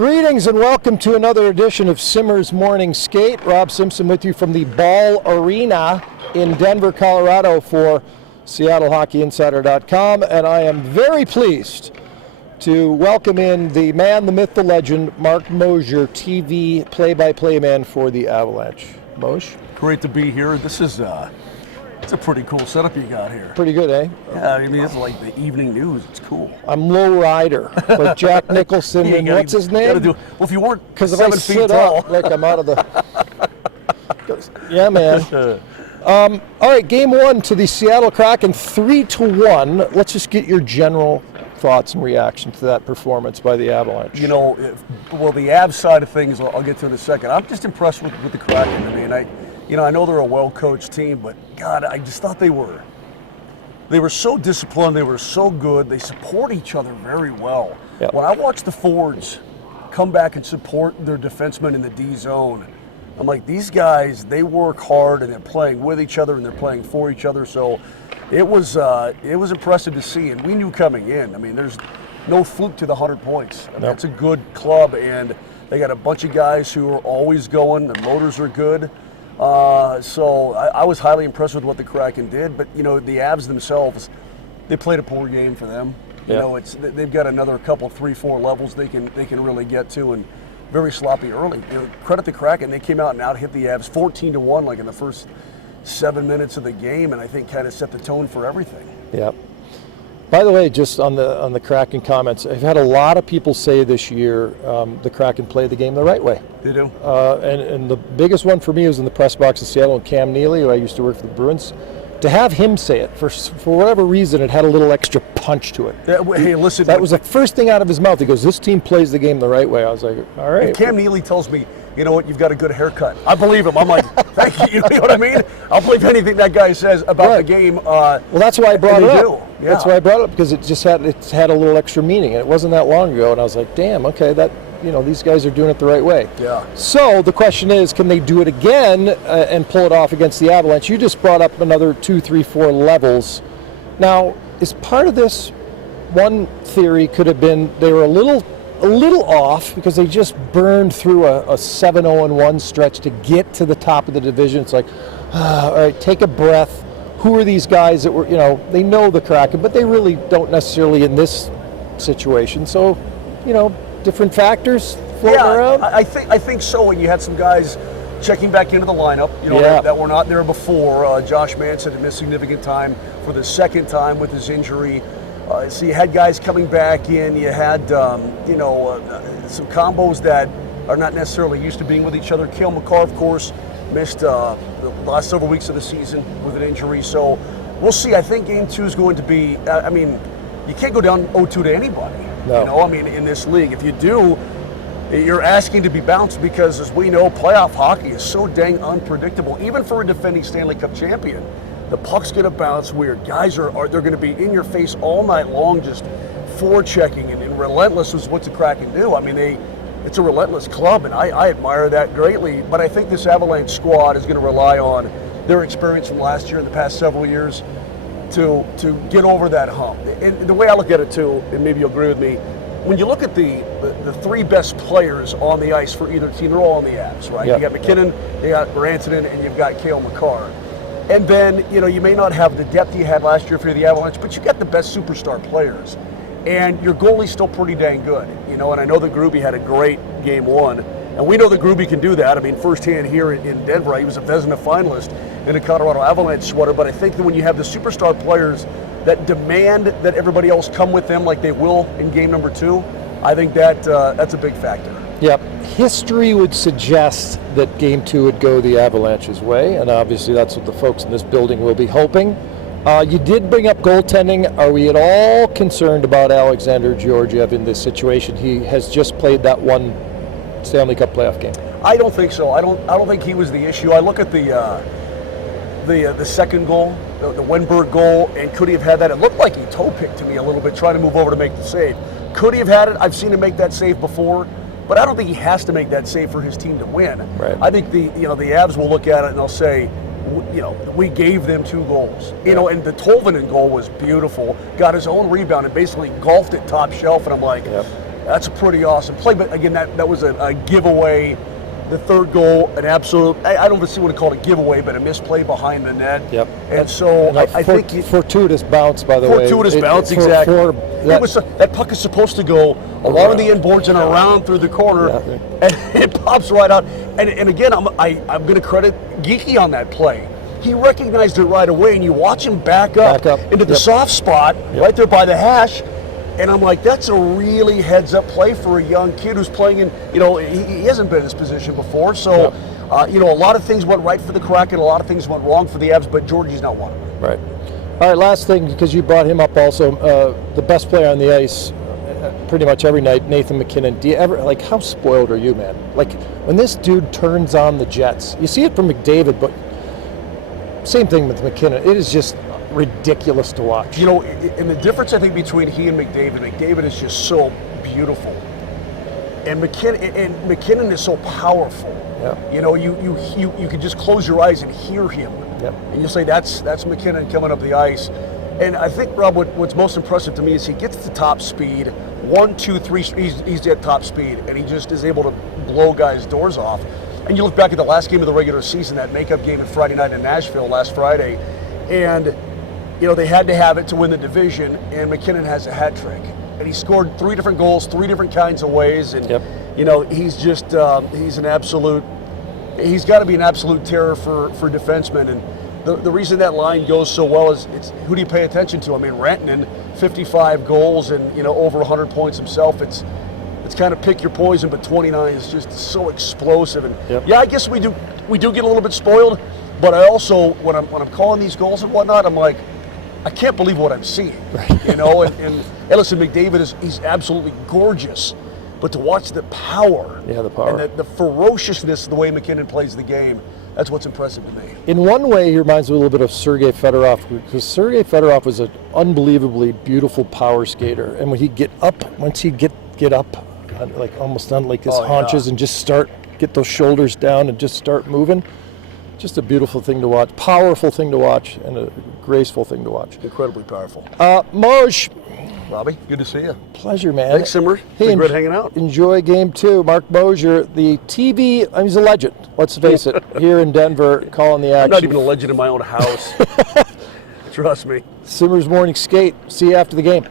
Greetings and welcome to another edition of Simmer's Morning Skate. Rob Simpson with you from the Ball Arena in Denver, Colorado for SeattleHockeyInsider.com, and I am very pleased to welcome in the man, the myth, the legend, Marc Moser, TV play-by-play man for the Avalanche. Moj? Great to be here. This is it's a pretty cool setup you got here. Pretty good, eh? Yeah, I mean, it's like the evening news. It's cool. I'm low rider, like Jack Nicholson and what's his name? Well, if you weren't Because if I 7 feet sit tall. up, like I'm out of the... Yeah, man. All right, game one to the Seattle Kraken, 3-1. Let's just get your general thoughts and reaction to that performance by the Avalanche. You know, well, the Avs side of things, I'll get to in a second. I'm just impressed with the Kraken. I mean, I know they're a well-coached team, but God, I just thought they were so disciplined. They were so good. They support each other very well. Yep. When I watch the forwards come back and support their defensemen in the D zone, I'm like, these guys, they work hard and they're playing with each other and they're playing for each other. So it was impressive to see, and we knew coming in. I mean, there's no fluke to the 100 points. I mean, Nope. It's a good club, and they got a bunch of guys who are always going. The motors are good. So I was highly impressed with what the Kraken did. But, you know, the Avs themselves, they played a poor game for them. You Yeah. know, they've got another couple, 3-4 levels they can really get to, and very sloppy early. You know, credit the Kraken, they came out and out-hit the Avs 14-1 like in the first 7 minutes of the game, and I think kind of set the tone for everything. Yep. By the way, just on the Kraken comments, I've had a lot of people say this year the Kraken played the game the right way. They do. And the biggest one for me was in the press box in Seattle, and Cam Neely, who I used to work for the Bruins. To have him say it, for whatever reason, it had a little extra punch to it. Hey, listen. That was the first thing out of his mouth. He goes, this team plays the game the right way. I was like, all right. And Cam Neely tells me, you know what, you've got a good haircut. I believe him. I'm like, thank you. You know what I mean? I'll believe anything that guy says about the game. Well, that's why I brought it up. Yeah. That's why I brought it up, because it had a little extra meaning. And it wasn't that long ago, and I was like, damn, okay, these guys are doing it the right way. Yeah. So the question is, can they do it again and pull it off against the Avalanche? You just brought up another 2, 3, 4 levels. Now, is part of this, one theory could have been they were a little off because they just burned through a 7-0-1 stretch to get to the top of the division. It's like, all right, take a breath. Who are these guys that were, they know the Kraken, but they really don't necessarily in this situation. So, different factors floating around? I think so. And you had some guys checking back into the lineup, that were not there before. Josh Manson had missed significant time for the second time with his injury. So you had guys coming back in. You had, some combos that are not necessarily used to being with each other. Cale Makar, of course, missed the last several weeks of the season with an injury. So we'll see. I think Game 2 is going to be, you can't go down 0-2 to anybody. No. In this league. If you do, you're asking to be bounced because, as we know, playoff hockey is so dang unpredictable. Even for a defending Stanley Cup champion, the puck's going to bounce weird. Guys they're going to be in your face all night long, just forechecking and relentless is what the Kraken do. It's a relentless club, and I admire that greatly. But I think this Avalanche squad is going to rely on their experience from last year and the past several years to get over that hump. And the way I look at it too, and maybe you'll agree with me, when you look at the 3 best players on the ice for either team, they're all on the Avs, right? Yep. You got McKinnon, you got Rantanen, and you've got Cale Makar. And then, you may not have the depth you had last year for the Avalanche, but you got the best superstar players. And your goalie's still pretty dang good, and I know that Gruby had a great Game 1. And we know that Gruby can do that. Firsthand here in Denver, he was a Vezina finalist in a Colorado Avalanche sweater. But I think that when you have the superstar players that demand that everybody else come with them like they will in game number 2, I think that's a big factor. Yep. History would suggest that Game 2 would go the Avalanche's way, and obviously that's what the folks in this building will be hoping. You did bring up goaltending. Are we at all concerned about Alexander Georgiev in this situation? He has just played that one Stanley Cup playoff game. I don't think so. I don't think he was the issue. I look at the second goal, the Wenberg goal, and could he have had that? It looked like he toe-picked to me a little bit, trying to move over to make the save. Could he have had it? I've seen him make that save before, but I don't think he has to make that save for his team to win. Right. I think the Avs will look at it and they'll say, we gave them 2 goals. And the Tolvanen goal was beautiful. Got his own rebound and basically golfed it top shelf, and I'm like, That's a pretty awesome play. But again, that was a giveaway. The third goal, an absolute, I don't even want to call it a giveaway, but a misplay behind the net. Yep. And so I think fortuitous bounce, by the way. Fortuitous bounce, exactly. That puck is supposed to go along the inboards and around through the corner, and it pops right out. And again, I'm going to credit Geeky on that play. He recognized it right away, and you watch him back up into the soft spot right there by the hash. And I'm like, that's a really heads-up play for a young kid who's playing in, he hasn't been in this position before. So, a lot of things went right for the Kraken, a lot of things went wrong for the Avs, but Georgie's not one of them. Right. All right, last thing, because you brought him up also, the best player on the ice pretty much every night, Nathan MacKinnon. Do you ever, how spoiled are you, man? When this dude turns on the Jets, you see it from McDavid, but same thing with MacKinnon. It is just ridiculous to watch. And the difference I think between he and McDavid is just so beautiful, and MacKinnon is so powerful. Yeah. You can just close your eyes and hear him, and you'll say that's MacKinnon coming up the ice. And I think, Rob, what's most impressive to me is he gets to top speed, 1, 2, 3. He's at top speed, and he just is able to blow guys' doors off. And you look back at the last game of the regular season, that makeup game on Friday night in Nashville last Friday, and they had to have it to win the division, and MacKinnon has a hat trick. And he scored 3 different goals, 3 different kinds of ways. And, he's just, he's got to be an absolute terror for defensemen. And the reason that line goes so well is who do you pay attention to? I mean, Rantanen, 55 goals and, over 100 points himself. It's kind of pick your poison, but 29 is just so explosive. And I guess we do get a little bit spoiled, but I also, when I'm calling these goals and whatnot, I'm like, I can't believe what I'm seeing, and listen, McDavid he's absolutely gorgeous, but to watch the power, and the ferociousness, the way MacKinnon plays the game, that's what's impressive to me. In one way, he reminds me a little bit of Sergei Fedorov, because Sergei Fedorov was an unbelievably beautiful power skater, and when he'd get up, once he'd get up, almost on his haunches and just get those shoulders down and just start moving. Just a beautiful thing to watch, powerful thing to watch, and a graceful thing to watch. Incredibly powerful. Moj. Robbie, good to see you. Pleasure, man. Thanks, Simmer. Hey, great hanging out. Enjoy Game 2. Marc Moser, the TV, he's a legend, let's face it, here in Denver, calling the action. I'm not even a legend in my own house. Trust me. Simmer's Morning Skate. See you after the game.